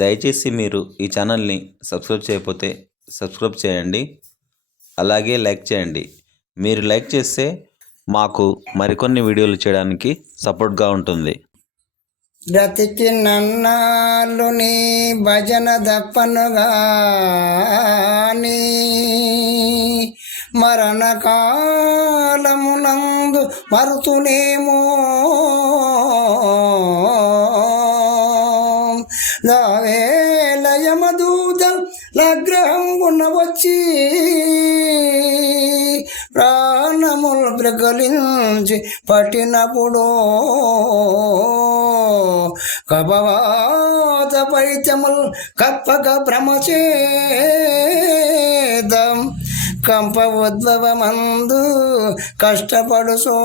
దయచేసి మీరు ఈ ఛానల్ని సబ్స్క్రైబ్ చేయకపోతే సబ్స్క్రైబ్ చేయండి. అలాగే లైక్ చేయండి. మీరు లైక్ చేస్తే మాకు మరికొన్ని వీడియోలు చేయడానికి సపోర్ట్గా ఉంటుంది. బ్రతికి నన్నాళ్ళు నీ భజన దప్పనుగాని మరణకాలమునందు మరుతునేమో దావేలయమదూత లగ్రహం వచ్చి ప్రాణములు ప్రకలించి పట్టినప్పుడు కపవాత పైత్యములు కప్పక భ్రమచేదం కంప ఉద్భవమందు కష్టపడు సో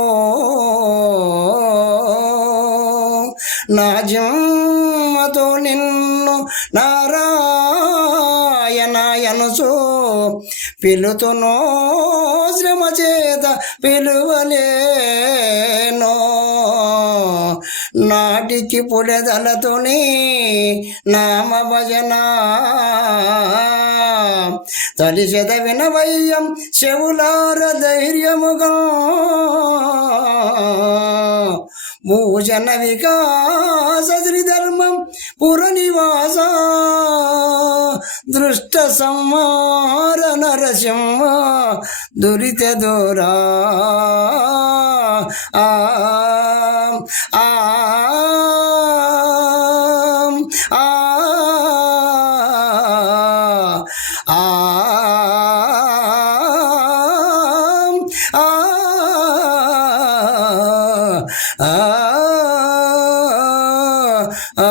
నా జన్మతో నిన్ను నారాయణయనుచు పిలుతునో శ్రమ చేత పిలువలేనో. నాటికి పుడదలతోని నామ భజన తలిసెద వినవయ్యం చెవులార ధైర్యముగా. భూషణ వికాస శ్రీధర్మం పురనివాస. దృష్ట సంహార నరసింహ దురిత దోరా. ఆ ఆ ఆ